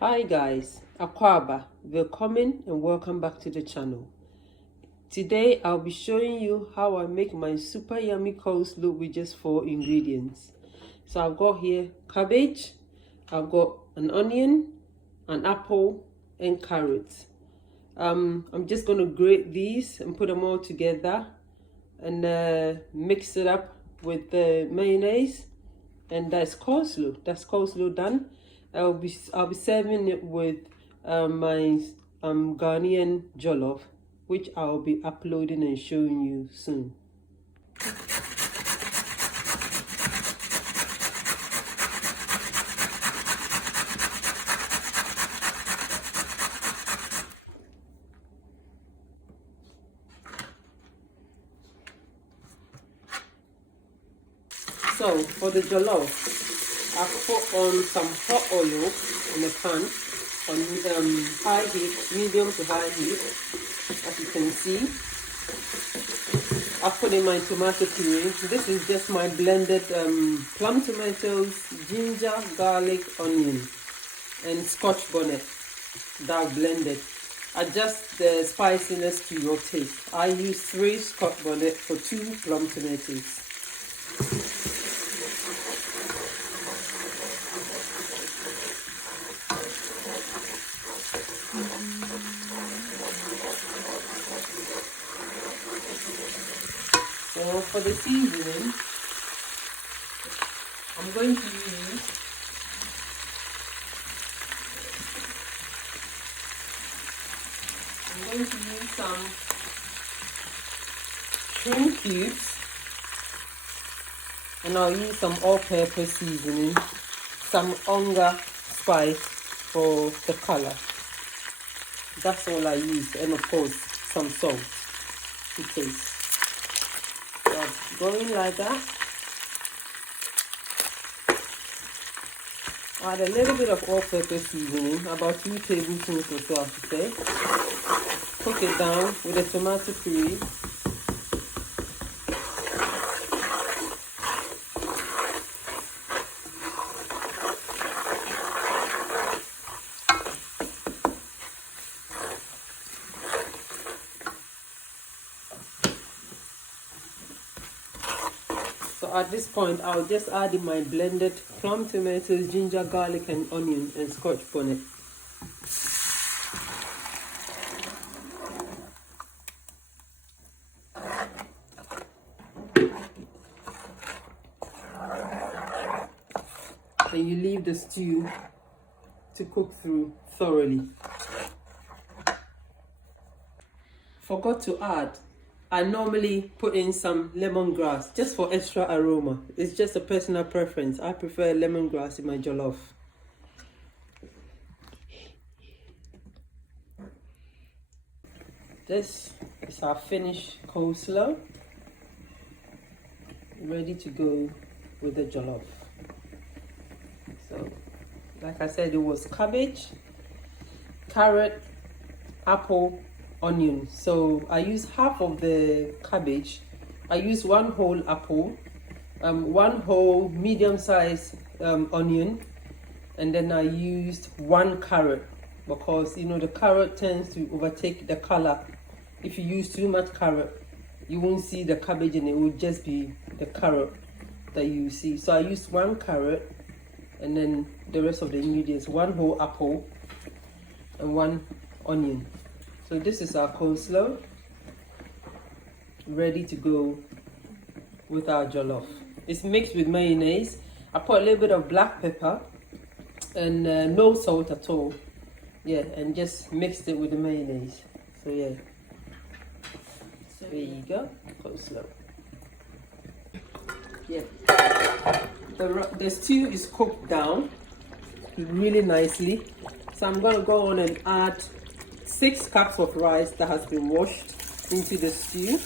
Hi guys, Akwaba, willkommen and welcome back to the channel. Today I'll be showing you how I make my super yummy coleslaw with just 4 ingredients. So I've got here cabbage, I've got an onion, an apple and carrots. I'm just going to grate these and put them all together and mix it up with the mayonnaise, and that's coleslaw. That's coleslaw done. I'll be serving it with my Ghanaian jollof, which I'll be uploading and showing you soon. So for the jollof, I put on some hot oil in a pan on high heat, medium to high heat, as you can see. I put in my tomato puree. This is just my blended plum tomatoes, ginger, garlic, onion, and scotch bonnet that I've blended. Adjust the spiciness to your taste. I use 3 scotch bonnet for 2 plum tomatoes. So for the seasoning, I'm going to use some shrimp cubes, and I'll use some all-purpose seasoning, some onga spice for the color. That's all I use, and of course some salt to taste. So going like that. Add a little bit of all-purpose seasoning, about 2 tablespoons or so, I should say. Cook it down with the tomato puree. So at this point, I'll just add in my blended plum tomatoes, ginger, garlic, and onion, and scotch bonnet. And you leave the stew to cook through thoroughly. Forgot to add, I normally put in some lemongrass just for extra aroma. It's just a personal preference. I prefer lemongrass in my jollof. This is our finished coleslaw, ready to go with the jollof. So, like I said, it was cabbage, carrot, apple, onion. So I use half of the cabbage. I use 1 whole apple, 1 whole medium-sized onion, and then I used 1 carrot, because you know the carrot tends to overtake the color. If you use too much carrot, you won't see the cabbage, and it will just be the carrot that you see. So I used 1 carrot, and then the rest of the ingredients, 1 whole apple and 1 onion. So this is our coleslaw, ready to go with our jollof. It's mixed with mayonnaise. I put a little bit of black pepper and no salt at all. Yeah, and just mixed it with the mayonnaise. So yeah, so there you go, coleslaw. Yeah, the stew is cooked down really nicely. So I'm gonna go on and add 6 cups of rice that has been washed into the stew.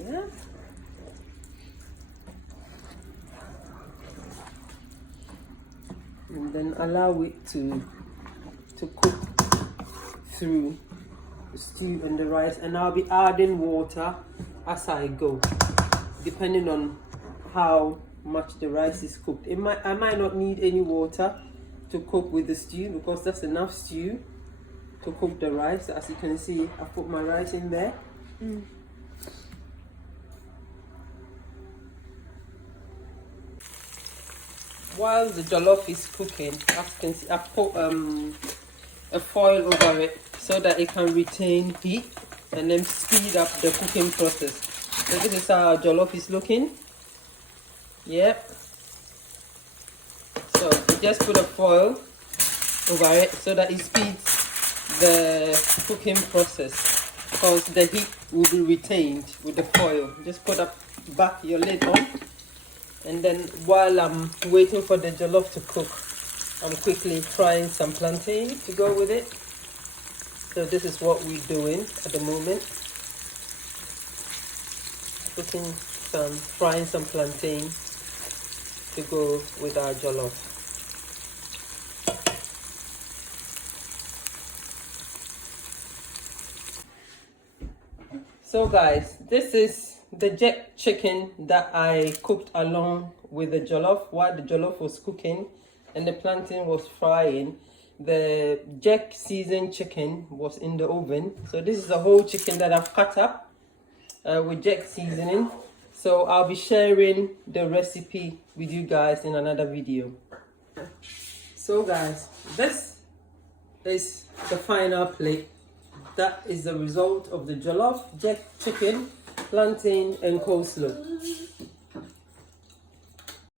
Yeah. And then allow it to cook through the stew and the rice, and I'll be adding water as I go, depending on how much the rice is cooked. I might not need any water to cook with the stew, because that's enough stew to cook the rice. As you can see, I put my rice in there. While the jollof is cooking, as you can see, I put a foil over it so that it can retain heat and then speed up the cooking process. So this is how our jollof is looking. Yep. So we just put a foil over it so that it speeds the cooking process, because the heat will be retained with the foil. Just put back your lid on, and then while I'm waiting for the jollof to cook, I'm quickly frying some plantain to go with it. So this is what we're doing at the moment. Frying some plantain to go with our jollof. So guys, this is the jack chicken that I cooked along with the jollof. While the jollof was cooking and the plantain was frying, the jack seasoned chicken was in the oven. So this is the whole chicken that I've cut up with jack seasoning. So I'll be sharing the recipe with you guys in another video. So guys, this is the final plate. That is the result of the jollof, jack chicken, plantain and coleslaw.